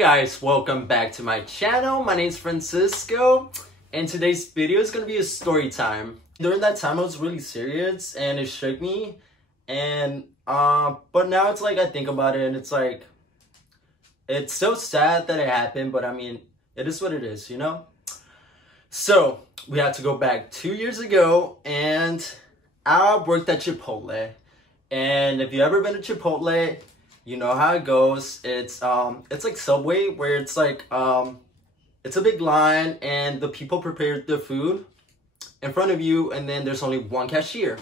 guys, welcome back to my channel. My name is Francisco and today's video is going to be a story time. During that time I was really serious and it shook me, and but now it's like I think about it and it's like it's so sad that it happened, but I mean it is what it is, you know? So we had to go back 2 years ago and I worked at Chipotle, and if you ever been to Chipotle, you know how it goes. It's like Subway, where it's like it's a big line and the people prepare the food in front of you and then there's only one cashier.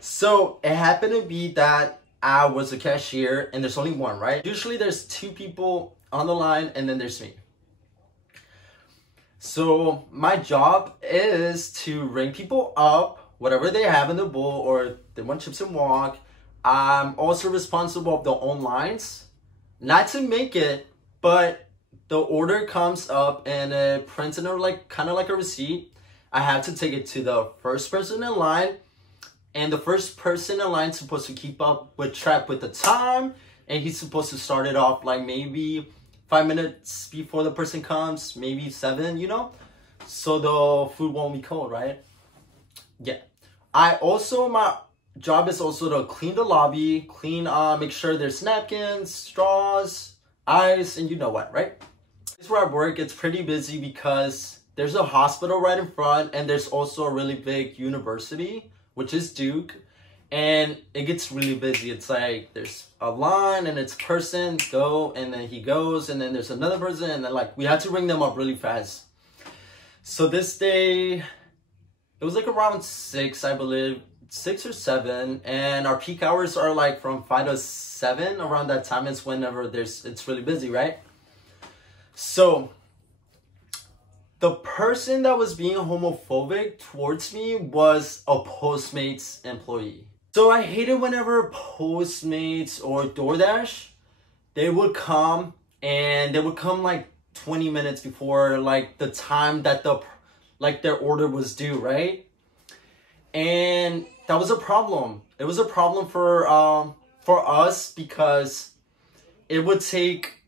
So it happened to be that I was a cashier and there's only one, right? Usually there's two people on the line and then there's me. So my job is to ring people up, whatever they have in the bowl, or they want chips and walk. I'm also responsible of the own lines, not to make it, but the order comes up and it prints in a kind of like a receipt. I have to take it to the first person in line, and the first person in line is supposed to keep up with track with the time, and he's supposed to start it off like maybe 5 minutes before the person comes, maybe 7, you know, so the food won't be cold, right? Yeah. My job is also to clean the lobby, make sure there's napkins, straws, ice, and you know what, right? This is where I work. It's pretty busy because there's a hospital right in front, and there's also a really big university, which is Duke, and it gets really busy. It's like there's a line and it's person go, and then he goes, and then there's another person, and then like we had to ring them up really fast. So this day, it was like around 6, I believe. 6 or 7, and our peak hours are like from 5 to 7. Around that time is whenever it's really busy, right? So the person that was being homophobic towards me was a Postmates employee. So I hated whenever Postmates or DoorDash, they would come like 20 minutes before like the time that their order was due, right? And that was a problem. It was a problem for us because they would like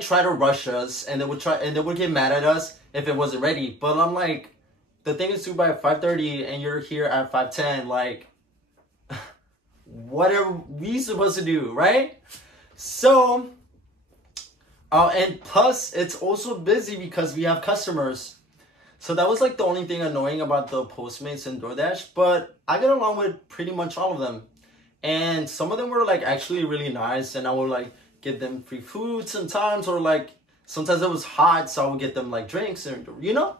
try to rush us, and they would get mad at us if it wasn't ready. But I'm like, the thing is due by 5:30 and you're here at 5:10, like what are we supposed to do, right? So and plus it's also busy because we have customers. So that was like the only thing annoying about the Postmates and DoorDash, but I got along with pretty much all of them. And some of them were like actually really nice, and I would like give them free food sometimes, or like sometimes it was hot, so I would get them like drinks, and you know.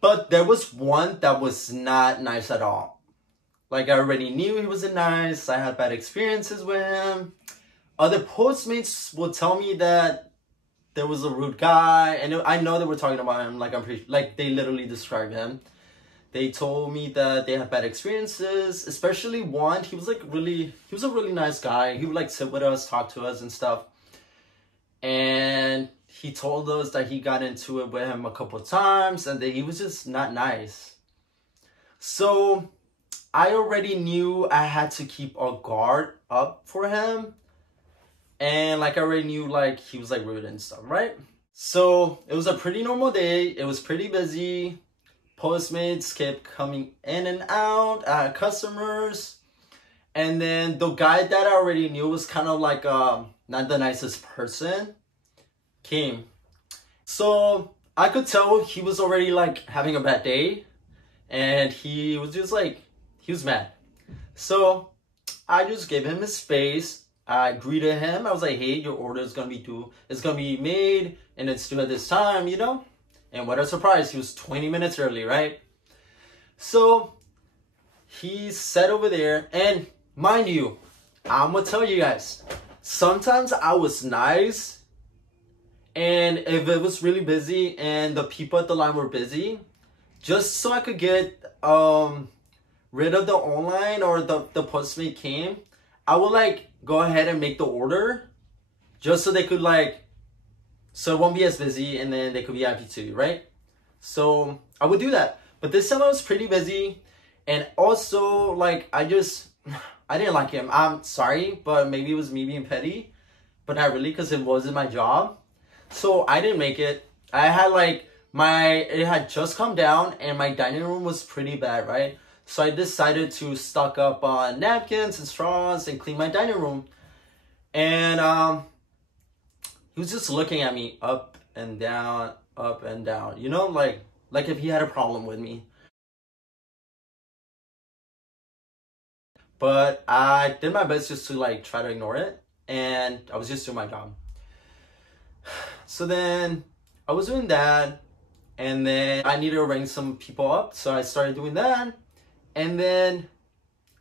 But there was one that was not nice at all. Like I already knew he wasn't nice. I had bad experiences with him. Other Postmates would tell me that there was a rude guy, and I know they were talking about him. Like they literally described him. They told me that they had bad experiences, especially one. He was a really nice guy. He would like sit with us, talk to us and stuff. And he told us that he got into it with him a couple of times and that he was just not nice. So I already knew I had to keep a guard up for him. And like I already knew like he was like rude and stuff, right? So it was a pretty normal day. It was pretty busy. Postmates kept coming in and out. I had customers. And then the guy that I already knew was kind of like not the nicest person came. So I could tell he was already like having a bad day. And he was just like, he was mad. So I just gave him his space. I greeted him. I was like, hey, your order is going to be due. It's going to be made and it's due at this time, you know? And what a surprise. He was 20 minutes early, right? So he sat over there, and mind you, I'm going to tell you guys, sometimes I was nice, and if it was really busy and the people at the line were busy, just so I could get rid of the online or the Postmate came, I would like go ahead and make the order just so they could like, so it won't be as busy and then they could be happy too, right? So I would do that. But this time I was pretty busy, and also like I didn't like him. I'm sorry, but maybe it was me being petty. but not really because it wasn't my job. So I didn't make it. I had like it had just come down and my dining room was pretty bad, right? So I decided to stock up on napkins and straws and clean my dining room. And he was just looking at me up and down, you know, like if he had a problem with me. But I did my best just to like try to ignore it, and I was just doing my job. So then I was doing that, and then I needed to ring some people up, so I started doing that. And then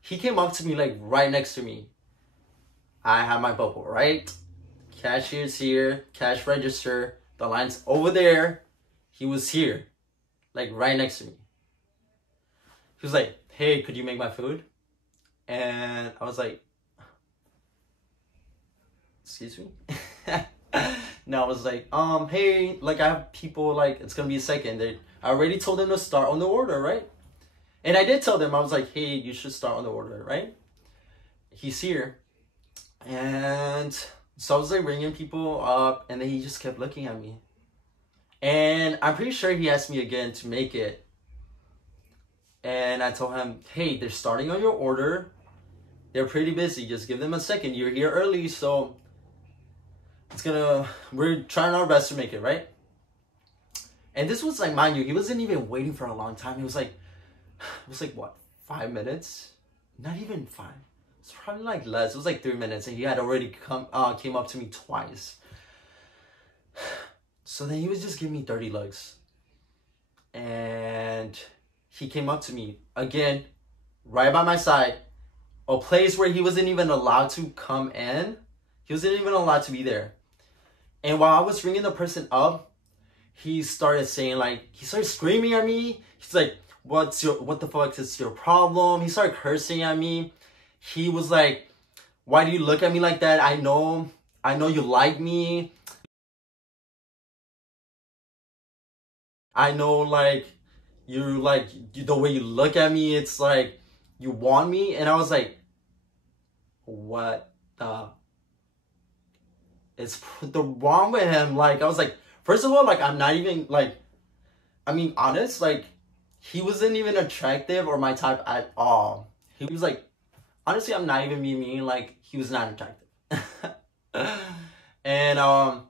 he came up to me like right next to me. I have my bubble, right? Cashier's here, cash register, the line's over there. He was here, like right next to me. He was like, hey, could you make my food? And I was like, excuse me? No, I was like, hey, like I have people, like it's gonna be a second. I already told them to start on the order, right? And I did tell them, I was like, hey, you should start on the order, right? He's here. And so I was like ringing people up, and then he just kept looking at me. And I'm pretty sure he asked me again to make it. And I told him, hey, they're starting on your order. They're pretty busy. Just give them a second. You're here early, so we're trying our best to make it, right? And this was like, mind you, he wasn't even waiting for a long time. It was like, what, 5 minutes? Not even 5. It's probably like less. It was like 3 minutes, and he had already came up to me twice. So then he was just giving me dirty looks. And he came up to me again, right by my side, a place where he wasn't even allowed to come in. He wasn't even allowed to be there. And while I was ringing the person up, he started saying he started screaming at me. He's like, what the fuck is your problem? He started cursing at me. He was like, why do you look at me like that? I know you like me. I know the way you look at me, it's like you want me. And I was like, what the is wrong with him? Like, I was like, first of all, like, I'm not even honest, like, he wasn't even attractive or my type at all. He was like, honestly, I'm not even being mean, like, he was not attractive. And I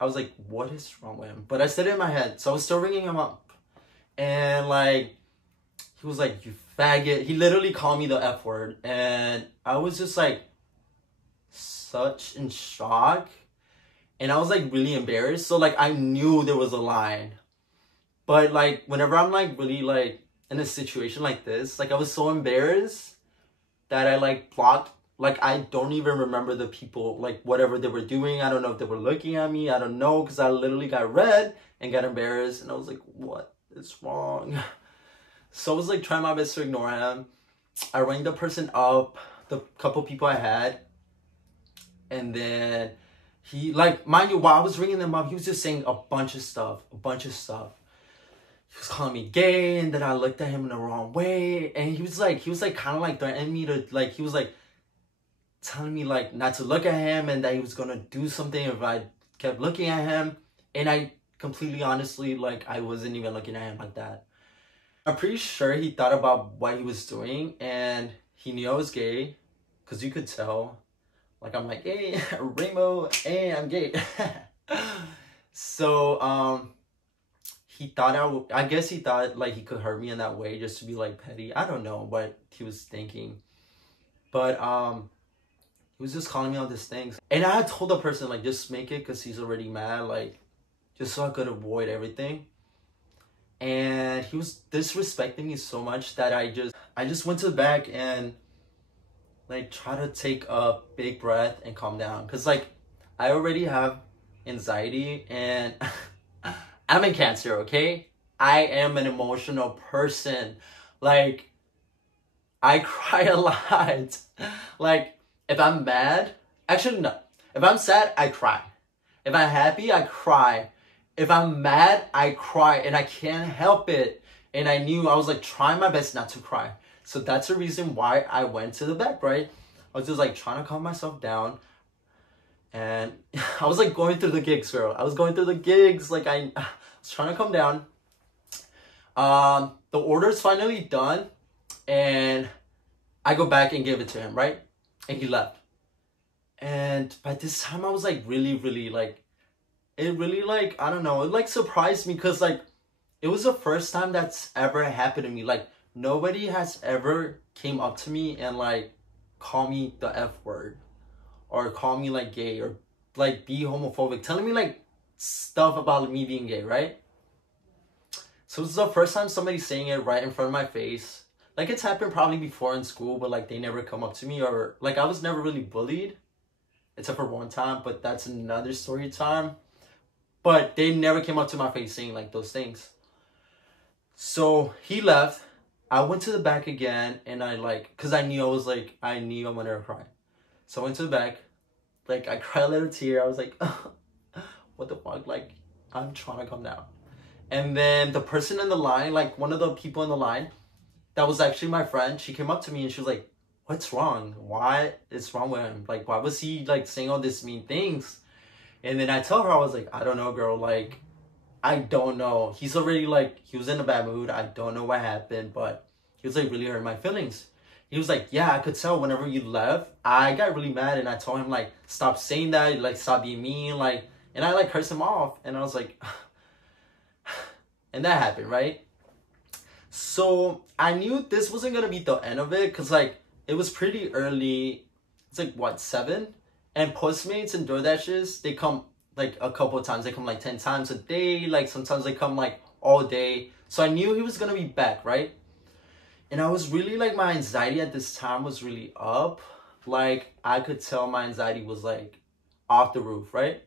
was like, what is wrong with him? But I said it in my head, so I was still ringing him up. And like, he was like, you faggot. He literally called me the F word. And I was just like, such in shock. And I was like really embarrassed. So like, I knew there was a line. But like, whenever I'm like really like in a situation like this, like I was so embarrassed that I like blocked. Like, I don't even remember the people, like, whatever they were doing. I don't know if they were looking at me. I don't know, because I literally got red and got embarrassed. And I was like, what is wrong? So I was, like, trying my best to ignore him. I rang the person up, the couple people I had. And then he, like, mind you, while I was ringing them up, he was just saying a bunch of stuff. He was calling me gay, and then I looked at him in the wrong way. And he was kind of, like, threatening me to, like, he was, like, telling me like not to look at him and that he was gonna do something if I kept looking at him. And I completely honestly, like, I wasn't even looking at him like that. I'm pretty sure he thought about what he was doing and he knew I was gay, because you could tell. Like, I'm like, hey, rainbow, hey, I'm gay. So he thought I guess he thought like he could hurt me in that way just to be like petty. I don't know what he was thinking. But he was just calling me all these things. And I had told the person, like, just make it because he's already mad, like, just so I could avoid everything. And he was disrespecting me so much that I just went to the back and, like, try to take a big breath and calm down. Because, like, I already have anxiety and I'm in Cancer, okay? I am an emotional person. Like, I cry a lot. Like, if I'm mad, actually no. If I'm sad, I cry. If I'm happy, I cry. If I'm mad, I cry, and I can't help it. And I was like trying my best not to cry. So that's the reason why I went to the back, right? I was just like trying to calm myself down. And I was like going through the gigs, girl. I was going through the gigs. Like I was trying to come down. The order's finally done, and I go back and give it to him, right? And he left. And by this time, I was like really, really like, it really like, I don't know, it like surprised me because like, it was the first time that's ever happened to me. Like, nobody has ever came up to me and like, call me the F word, or call me like gay, or like be homophobic, telling me like stuff about me being gay, right? So this is the first time somebody's saying it right in front of my face. Like, it's happened probably before in school, but like they never come up to me, or like I was never really bullied, except for one time, but that's another story time. But they never came up to my face saying like those things. So he left. I went to the back again, and I like, cause I knew I wanted to cry. So I went to the back, like I cried a little tear. I was like, what the fuck? Like, I'm trying to come down. And then the person in the line, like one of the people in the line, that was actually my friend, she came up to me and she was like, what's wrong? What is wrong with him? Like, why was he like saying all these mean things? And then I tell her, I was like, I don't know, girl. Like, I don't know. He's already like, he was in a bad mood. I don't know what happened, but he was like really hurting my feelings. He was like, yeah, I could tell whenever you left, I got really mad, and I told him like, stop saying that, like stop being mean, like, and I like cursed him off. And I was like, and that happened, right? So I knew this wasn't gonna be the end of it, because like it was pretty early. It's like what, 7? And Postmates and DoorDashes, they come like a couple of times. They come like 10 times a day. Like sometimes they come like all day. So I knew he was gonna be back, right? And I was really like, my anxiety at this time was really up. Like I could tell my anxiety was like off the roof, right?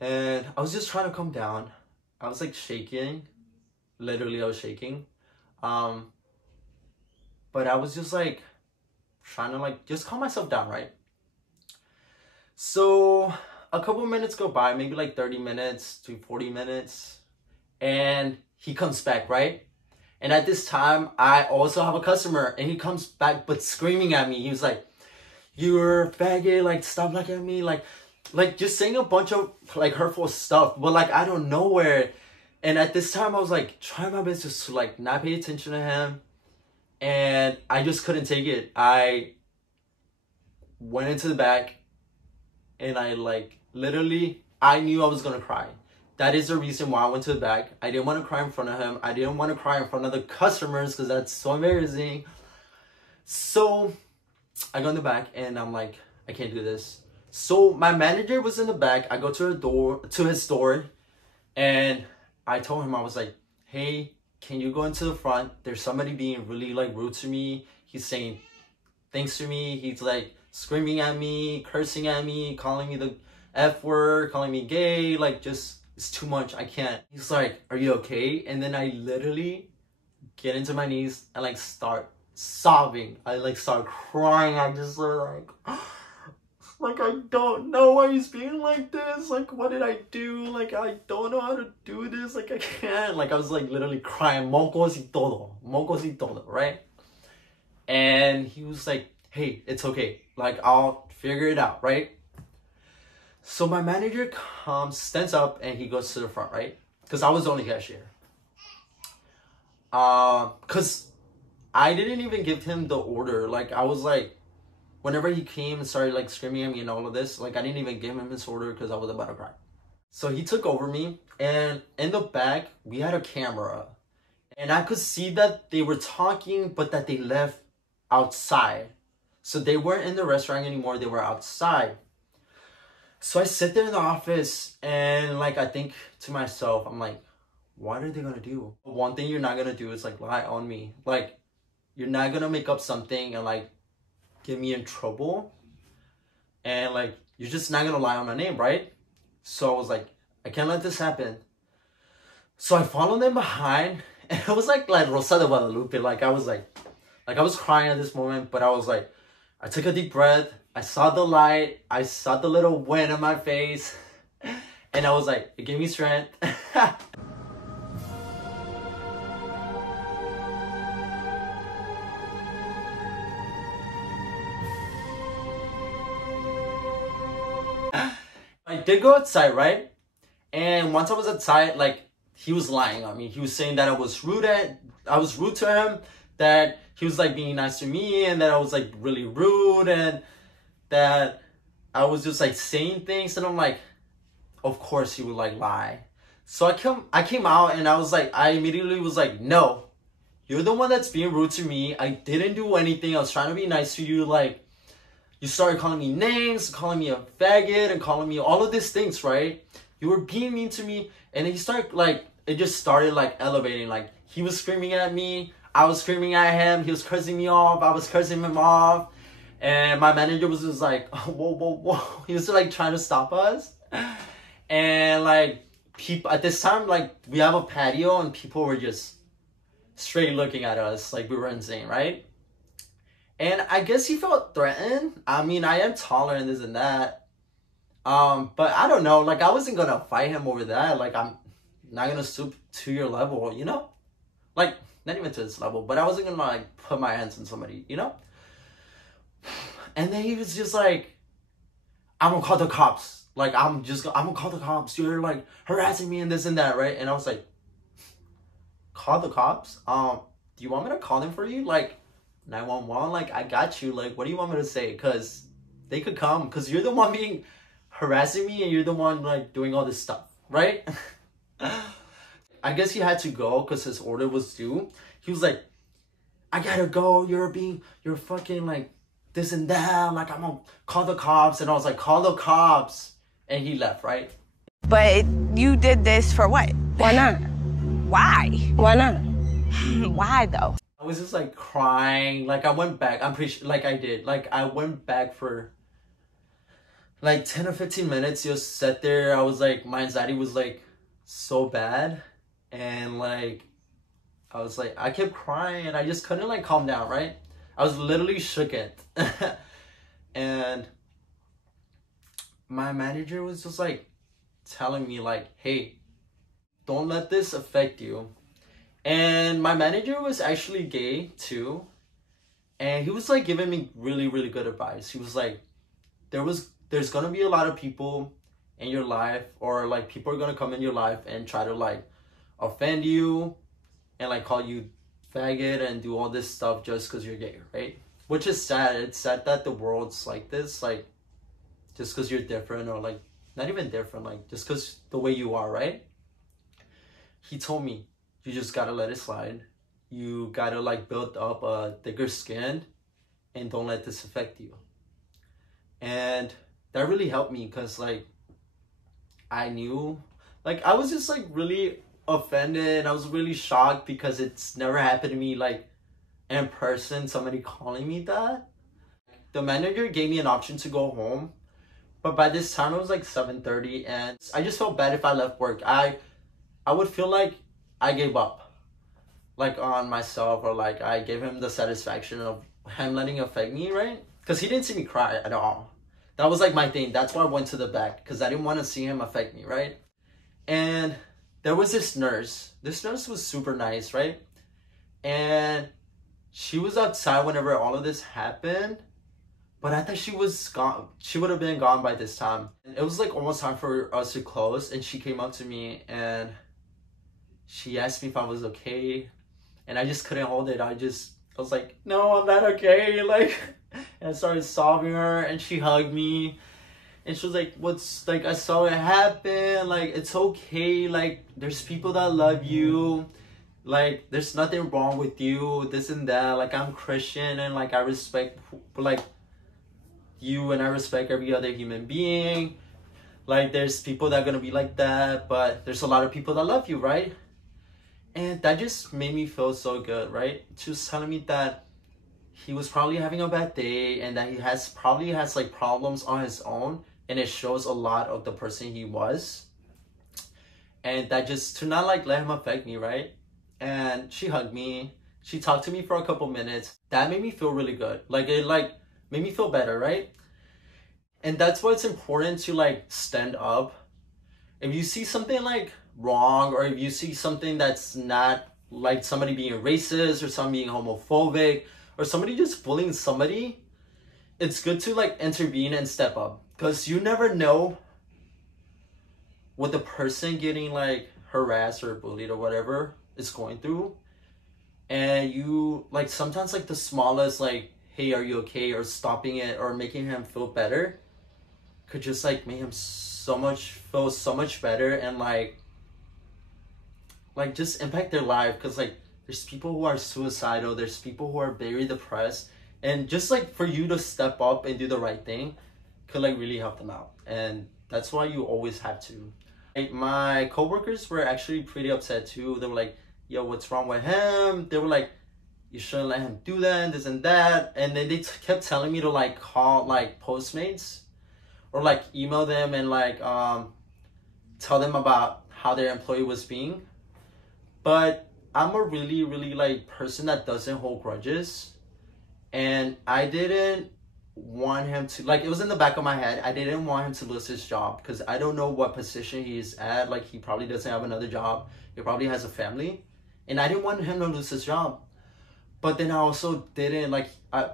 And I was just trying to calm down. I was like shaking. Literally, I was shaking. But I was just like trying to like just calm myself down, right? So a couple of minutes go by, maybe like 30 minutes to 40 minutes, and he comes back, right? And at this time, I also have a customer, and he comes back, but screaming at me. He was like, you're a faggot, like, stop looking at me, like just saying a bunch of like hurtful stuff, but like I don't know where. And at this time, I was like trying my best just to like not pay attention to him, and I just couldn't take it. I went into the back, and I like literally, I knew I was gonna cry. That is the reason why I went to the back. I didn't want to cry in front of him. I didn't want to cry in front of the customers, because that's so embarrassing. So I go in the back, and I'm like, I can't do this. So my manager was in the back. I go to his door, and I told him, I was like, hey, can you go into the front? There's somebody being really like rude to me. He's saying things to me. He's like screaming at me, cursing at me, calling me the F word, calling me gay, like just, it's too much. I can't. He's like, are you okay? And then I literally get into my knees and like start sobbing. I like start crying. I just like, like, I don't know why he's being like this. Like, what did I do? Like, I don't know how to do this. Like, I can't. Like, I was like literally crying. Mocos y todo, right? And he was like, hey, it's okay. Like, I'll figure it out, right? So my manager comes, stands up, and he goes to the front, right? Because I was the only cashier. Because I didn't even give him the order. Like, I was like, whenever he came and started like screaming at me and all of this, like I didn't even give him his order because I was about to cry. So he took over me, and in the back, we had a camera. And I could see that they were talking, but that they left outside. So they weren't in the restaurant anymore, they were outside. So I sit there in the office, and like I think to myself, I'm like, what are they gonna do? One thing you're not gonna do is like lie on me. Like, you're not gonna make up something and like get me in trouble, and like you're just not gonna lie on my name, right? So I was like, I can't let this happen. So I followed them behind, and it was like Rosa de Guadalupe. Like I was crying at this moment, but I was like, I took a deep breath, I saw the light, I saw the little wind in my face, and I was like, it gave me strength. I did go outside, right? And once I was outside, like, he was lying on me. He was saying that I was rude to him, that he was like being nice to me, and that I was like really rude, and that I was just like saying things, and I'm like, of course he would like lie. So I came out, and I immediately was like, no, you're the one that's being rude to me. I didn't do anything. I was trying to be nice to you. Like, you started calling me names, calling me a faggot, and calling me all of these things, right? You were being mean to me. And then he started, like, it just started, like, elevating. Like, he was screaming at me. I was screaming at him. He was cursing me off. I was cursing him off. And my manager was just like, whoa, whoa, whoa. He was, like, trying to stop us. And, like, people, at this time, like, we have a patio, and people were just straight looking at us like we were insane, right? And I guess he felt threatened. I mean, I am taller and this and that. But I don't know. Like, I wasn't gonna fight him over that. Like, I'm not gonna stoop to your level, you know? Like, not even to this level. But I wasn't gonna, like, put my hands on somebody, you know? And then he was just like, I'm gonna call the cops. Like, I'm gonna call the cops. You're, like, harassing me and this and that, right? And I was like, call the cops? Do you want me to call them for you? Like, 911, like, I got you. Like, what do you want me to say? Because they could come, because you're the one being harassing me, and you're the one, like, doing all this stuff, right? I guess he had to go because his order was due. He was like, I gotta go. You're fucking, like, this and that. Like, I'm gonna call the cops. And I was like, call the cops. And he left, right? But you did this for what? Why not? Why? Why not? Why, though? I was just like crying. Like, I went back. I'm pretty sure, like, I did. Like, I went back for like 10 or 15 minutes. Just sat there. I was like, my anxiety was like so bad. And like, I was like, I kept crying, and I just couldn't like calm down, right? I was literally shook it. And my manager was just like telling me like, hey, don't let this affect you. And my manager was actually gay too. And he was like giving me really, really good advice. He was like, there's gonna be a lot of people in your life, or like people are gonna come in your life and try to like offend you and like call you faggot and do all this stuff just because you're gay, right? Which is sad. It's sad that the world's like this, like, just because you're different, or like not even different, like just because the way you are, right? He told me, you just gotta let it slide. You gotta like build up a thicker skin, and don't let this affect you. And that really helped me, because like I knew, like, I was just like really offended. I was really shocked because it's never happened to me like in person, somebody calling me that. The manager gave me an option to go home, but by this time it was like 7:30, and I just felt bad if I left work. I would feel like I gave up, like, on myself, or like I gave him the satisfaction of him letting it affect me, right? Because he didn't see me cry at all. That was like my thing. That's why I went to the back, because I didn't want to see him affect me, right? And there was this nurse. This nurse was super nice, right? And she was outside whenever all of this happened, but I thought she was gone. She would have been gone by this time. It was like almost time for us to close, and she came up to me and she asked me if I was okay, and I just couldn't hold it. I was like, no, I'm not okay. Like, and I started sobbing her, and she hugged me, and she was like, what's, like, I saw it happen. Like, it's okay. Like, there's people that love you. Like, there's nothing wrong with you, this and that. Like, I'm Christian, and like I respect like you, and I respect every other human being. Like, there's people that are gonna be like that, but there's a lot of people that love you, right? And that just made me feel so good, right? She was telling me that he was probably having a bad day, and that he probably has like problems on his own, and it shows a lot of the person he was. And that just, to not like let him affect me, right? And she hugged me. She talked to me for a couple minutes. That made me feel really good. Like, it like made me feel better, right? And that's why it's important to like stand up. If you see something like wrong, or if you see something that's not, like somebody being racist, or somebody being homophobic, or somebody just bullying somebody, it's good to like intervene and step up, because you never know what the person getting like harassed or bullied or whatever is going through, and you like sometimes like the smallest like, hey, are you okay, or stopping it or making him feel better could just like make him feel so much better, and like just impact their life. Because like there's people who are suicidal, there's people who are very depressed, and just like for you to step up and do the right thing could like really help them out. And that's why you always have to. Like, my coworkers were actually pretty upset too. They were like, yo, what's wrong with him? They were like, you shouldn't let him do that and this and that. And then they kept telling me to like call like postmates or like email them and like tell them about how their employee was being. But I'm a really like person that doesn't hold grudges, and I didn't want him to, like, it was in the back of my head, I didn't want him to lose his job, because I don't know what position he's at. Like, he probably doesn't have another job, he probably has a family, and I didn't want him to lose his job. But then I also didn't, like,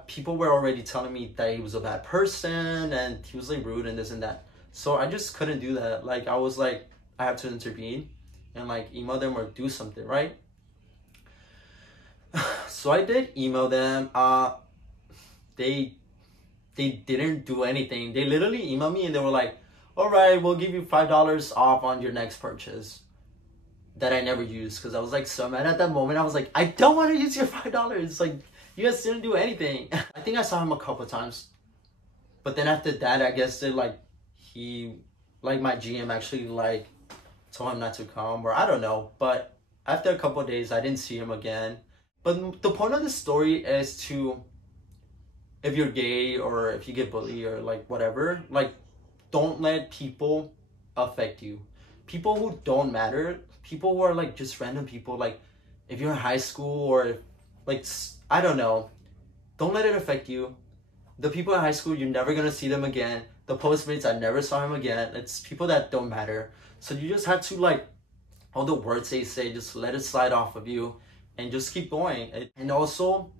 people were already telling me that he was a bad person and he was like rude and this and that, so I just couldn't do that. Like, I was like, I have to intervene and like email them or do something, right? So I did email them. They didn't do anything. They literally emailed me and they were like, all right, we'll give you $5 off on your next purchase, that I never used, because I was like so mad at that moment. I was like, I don't want to use your $5. Like, you guys didn't do anything. I think I saw him a couple times, but then after that, I guess they like, my GM actually like told him not to come, or I don't know. But after a couple of days, I didn't see him again. But the point of the story is to, if you're gay or if you get bullied or like whatever, like, don't let people affect you. People who don't matter, people who are like just random people, like if you're in high school or like, I don't know, don't let it affect you. The people in high school, you're never gonna see them again. The postmates, I never saw him again. It's people that don't matter. So you just have to, like, all the words they say, just let it slide off of you and just keep going. And also,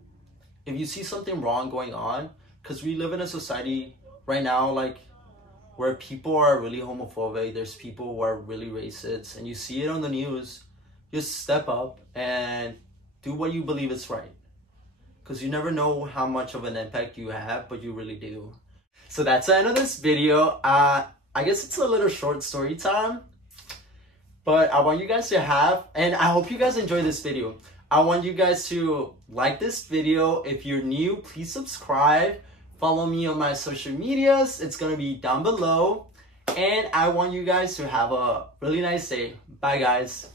if you see something wrong going on, because we live in a society right now, like, where people are really homophobic, there's people who are really racist, and you see it on the news, just step up and do what you believe is right. Because you never know how much of an impact you have, but you really do. So that's the end of this video. I guess it's a little short story time, but I want you guys to have, and I hope you guys enjoy this video. I want you guys to like this video. If you're new, please subscribe. Follow me on my social medias. It's gonna be down below. And I want you guys to have a really nice day. Bye, guys.